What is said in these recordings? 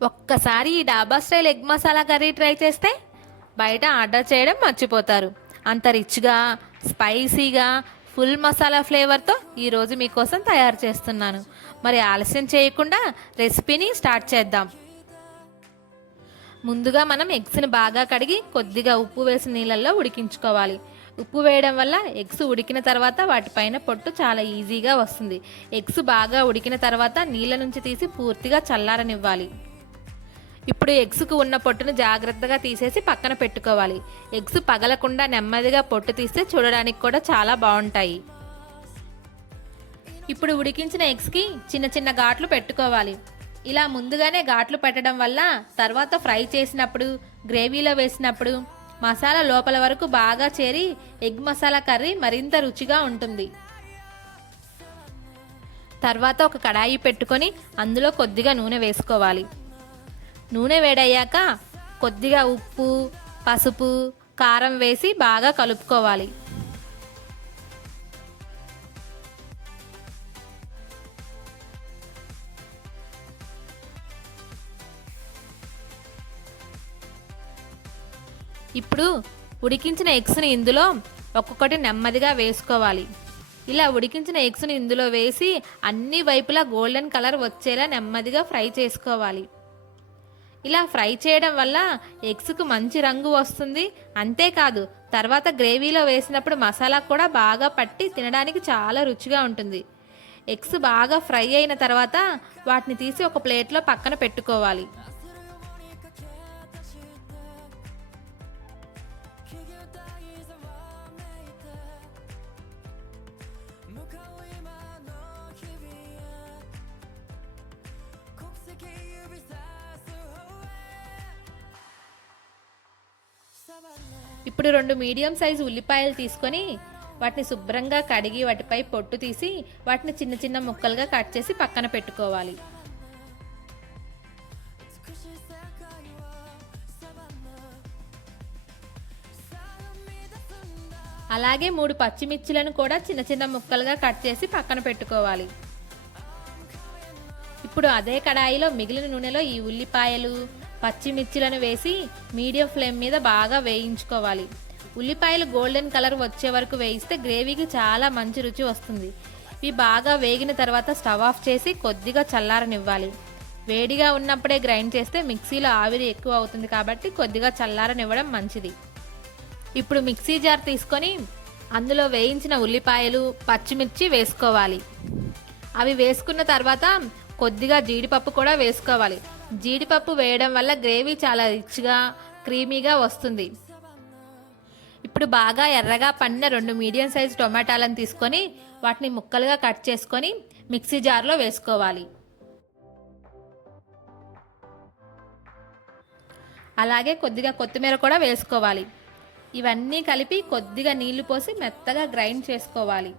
ఒక్కసారి ఈ డాబా style egg masala curry try చేస్తే బయట ఆర్డర్ చేయడం మర్చిపోతారు. అంత రిచ్గా, స్పైసీగా, ఫుల్ మసాలా ఫ్లేవర్తో ఈరోజు మీకోసం తయారు చేస్తున్నాను. మరి ఆలస్యం చేయకుండా రెసిపీని స్టార్ట్ చేద్దాం. ముందుగా మనం ఎగ్స్ని బాగా కడిగి కొద్దిగా ఉప్పు వేసి నీళ్ళల్లో ఉడికించుకోవాలి. ఉప్పు వేయడం వల్ల ఎగ్స్ ఉడికిన తర్వాత వాటిపైన పొట్టు చాలా ఈజీగా వస్తుంది. ఎగ్స్ బాగా ఉడికిన తర్వాత నీళ్ళ నుంచి తీసి పూర్తిగా చల్లారనివ్వాలి. ఇప్పుడు ఎగ్స్కు ఉన్న పొట్టును జాగ్రత్తగా తీసేసి పక్కన పెట్టుకోవాలి. ఎగ్స్ పగలకుండా నెమ్మదిగా పొట్టు తీస్తే చూడడానికి కూడా చాలా బాగుంటాయి. ఇప్పుడు ఉడికించిన ఎగ్స్కి చిన్న చిన్న ఘాట్లు పెట్టుకోవాలి. ఇలా ముందుగానే ఘాట్లు పెట్టడం వల్ల తర్వాత ఫ్రై చేసినప్పుడు, గ్రేవీలో వేసినప్పుడు మసాలా లోపల వరకు బాగా చేరి ఎగ్ మసాలా కర్రీ మరింత రుచిగా ఉంటుంది. తర్వాత ఒక కడాయి పెట్టుకొని అందులో కొద్దిగా నూనె వేసుకోవాలి. నూనె వేడయ్యాక కొద్దిగా ఉప్పు, పసుపు, కారం వేసి బాగా కలుపుకోవాలి. ఇప్పుడు ఉడికించిన ఎగ్స్ని ఇందులో ఒక్కొక్కటి నెమ్మదిగా వేసుకోవాలి. ఇలా ఉడికించిన ఎగ్స్ని ఇందులో వేసి అన్ని వైపులా గోల్డెన్ కలర్ వచ్చేలా నెమ్మదిగా ఫ్రై చేసుకోవాలి. ఇలా ఫ్రై చేయడం వల్ల ఎగ్స్కు మంచి రంగు వస్తుంది. అంతేకాదు తర్వాత గ్రేవీలో వేసినప్పుడు మసాలా కూడా బాగా పట్టి తినడానికి చాలా రుచిగా ఉంటుంది. ఎగ్స్ బాగా ఫ్రై అయిన తర్వాత వాటిని తీసి ఒక ప్లేట్లో పక్కన పెట్టుకోవాలి. ఇప్పుడు 2 మీడియం సైజు ఉల్లిపాయలు తీసుకొని వాటిని శుభ్రంగా కడిగి వాటిపై పొట్టు తీసి వాటిని చిన్న చిన్న ముక్కలుగా కట్ చేసి పక్కన పెట్టుకోవాలి. అలాగే 3 పచ్చిమిర్చిలను కూడా చిన్న చిన్న ముక్కలుగా కట్ చేసి పక్కన పెట్టుకోవాలి. ఇప్పుడు అదే కడాయిలో మిగిలిన నూనెలో ఈ ఉల్లిపాయలు, పచ్చిమిర్చిలను వేసి మీడియం ఫ్లేమ్ మీద బాగా వేయించుకోవాలి. ఉల్లిపాయలు గోల్డెన్ కలర్ వచ్చే వరకు వేయిస్తే గ్రేవీకి చాలా మంచి రుచి వస్తుంది. ఇవి బాగా వేగిన తర్వాత స్టవ్ ఆఫ్ చేసి కొద్దిగా చల్లారనివ్వాలి. వేడిగా ఉన్నప్పుడే గ్రైండ్ చేస్తే మిక్సీలో ఆవిరి ఎక్కువ అవుతుంది కాబట్టి కొద్దిగా చల్లారనివ్వడం మంచిది. ఇప్పుడు మిక్సీ జార్ తీసుకొని అందులో వేయించిన ఉల్లిపాయలు, పచ్చిమిర్చి వేసుకోవాలి. అవి వేసుకున్న తర్వాత కొద్దిగా జీడిపప్పు కూడా వేసుకోవాలి. జీడిపప్పు వేయడం వల్ల గ్రేవీ చాలా రిచ్గా, క్రీమీగా వస్తుంది. ఇప్పుడు బాగా ఎర్రగా పండిన 2 మీడియం సైజ్ టొమాటాలను తీసుకొని వాటిని ముక్కలుగా కట్ చేసుకొని మిక్సీ జార్లో వేసుకోవాలి. అలాగే కొద్దిగా కొత్తిమీర కూడా వేసుకోవాలి. ఇవన్నీ కలిపి కొద్దిగా నీళ్లు పోసి మెత్తగా గ్రైండ్ చేసుకోవాలి.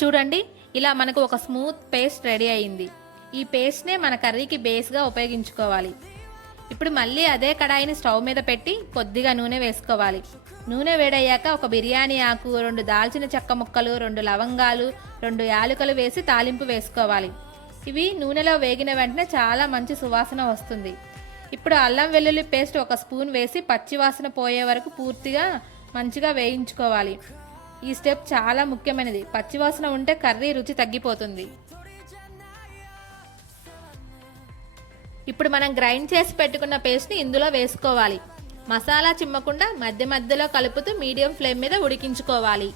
చూడండి, ఇలా మనకు ఒక స్మూత్ పేస్ట్ రెడీ అయింది. ఈ పేస్ట్నే మన కర్రీకి బేస్గా ఉపయోగించుకోవాలి. ఇప్పుడు మళ్ళీ అదే కడాయిని స్టవ్ మీద పెట్టి కొద్దిగా నూనె వేసుకోవాలి. నూనె వేడయ్యాక ఒక బిర్యానీ ఆకు, 2 దాల్చిన చెక్క ముక్కలు, 2 లవంగాలు, 2 యాలకులు వేసి తాలింపు వేసుకోవాలి. ఇవి నూనెలో వేగిన వెంటనే చాలా మంచి సువాసన వస్తుంది. ఇప్పుడు అల్లం వెల్లుల్లి పేస్ట్ 1 స్పూన్ వేసి పచ్చివాసన పోయే వరకు పూర్తిగా మంచిగా వేయించుకోవాలి. ఈ స్టెప్ చాలా ముఖ్యమైనది. పచ్చివాసన ఉంటే కర్రీ రుచి తగ్గిపోతుంది. ఇప్పుడు మనం గ్రైండ్ చేసి పెట్టుకున్న పేస్ట్ని ఇందులో వేసుకోవాలి. మసాలా చిమ్మకుండా మధ్య మధ్యలో కలుపుతూ మీడియం ఫ్లేమ్ మీద ఉడికించుకోవాలి.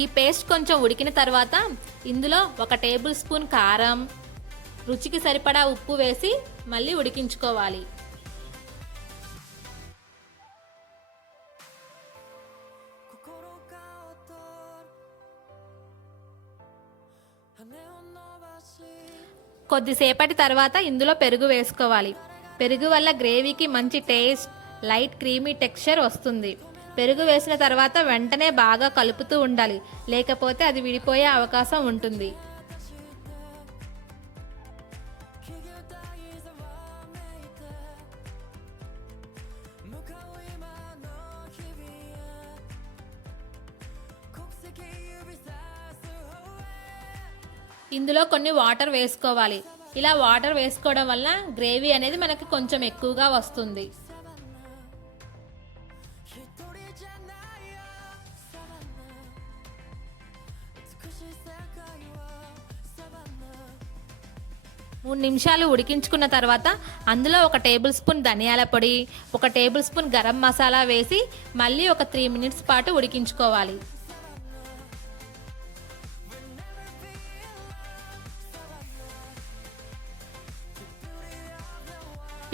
ఈ పేస్ట్ కొంచెం ఉడికిన తర్వాత ఇందులో 1 టేబుల్ స్పూన్ కారం, రుచికి సరిపడా ఉప్పు వేసి మళ్ళీ ఉడికించుకోవాలి. కొద్దిసేపటి తర్వాత ఇందులో పెరుగు వేసుకోవాలి. పెరుగు వల్ల గ్రేవీకి మంచి టేస్ట్, లైట్ క్రీమీ టెక్స్చర్ వస్తుంది. పెరుగు వేసిన తర్వాత వెంటనే బాగా కలుపుతూ ఉండాలి, లేకపోతే అది విడిపోయే అవకాశం ఉంటుంది. ఇందులో కొన్ని వాటర్ వేసుకోవాలి. ఇలా వాటర్ వేసుకోవడం వల్ల గ్రేవీ అనేది మనకి కొంచెం ఎక్కువగా వస్తుంది. మూడు నిమిషాలు ఉడికించుకున్న తర్వాత అందులో 1 టేబుల్ స్పూన్ ధనియాల పొడి, 1 టేబుల్ స్పూన్ గరం మసాలా వేసి మళ్ళీ ఒక 3 మినిట్స్ పాటు ఉడికించుకోవాలి.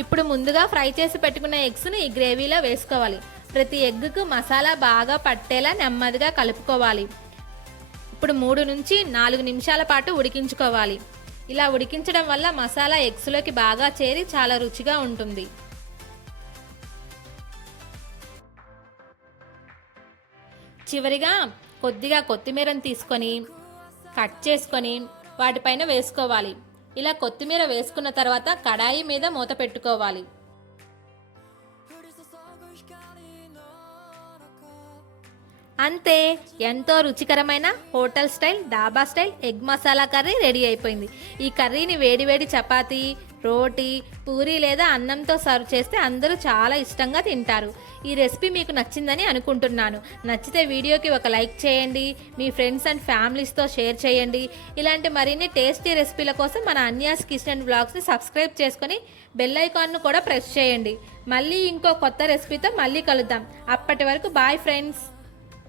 ఇప్పుడు ముందుగా ఫ్రై చేసి పెట్టుకున్న ఎగ్స్ని ఈ గ్రేవీలో వేసుకోవాలి. ప్రతి ఎగ్కు మసాలా బాగా పట్టేలా నెమ్మదిగా కలుపుకోవాలి. ఇప్పుడు 3 నుంచి 4 నిమిషాల పాటు ఉడికించుకోవాలి. ఇలా ఉడికించడం వల్ల మసాలా ఎగ్స్లోకి బాగా చేరి చాలా రుచిగా ఉంటుంది. చివరిగా కొద్దిగా కొత్తిమీరను తీసుకొని కట్ చేసుకొని వాటిపైన వేసుకోవాలి. ఇలా కొత్తిమీర వేసుకున్న తర్వాత కడాయి మీద మూత పెట్టుకోవాలి. అంతే, ఎంతో రుచికరమైన హోటల్ స్టైల్, డాబా style egg masala curry ready అయిపోయింది. ఈ కర్రీని వేడివేడి చపాతీ, రోటీ, పూరీ లేదా అన్నంతో సర్వ్ చేస్తే అందరూ చాలా ఇష్టంగా తింటారు. ఈ రెసిపీ మీకు నచ్చిందని అనుకుంటున్నాను. నచ్చితే వీడియోకి ఒక లైక్ చేయండి, మీ ఫ్రెండ్స్ అండ్ ఫ్యామిలీస్తో షేర్ చేయండి. ఇలాంటి మరిన్ని టేస్టీ రెసిపీల కోసం మన అన్యాస్ కిచెన్ అండ్ బ్లాగ్స్ని సబ్స్క్రైబ్ చేసుకొని బెల్ ఐకాన్ను కూడా ప్రెస్ చేయండి. మళ్ళీ ఇంకో కొత్త రెసిపీతో మళ్ళీ కలుద్దాం. అప్పటి వరకు బాయ్ ఫ్రెండ్స్.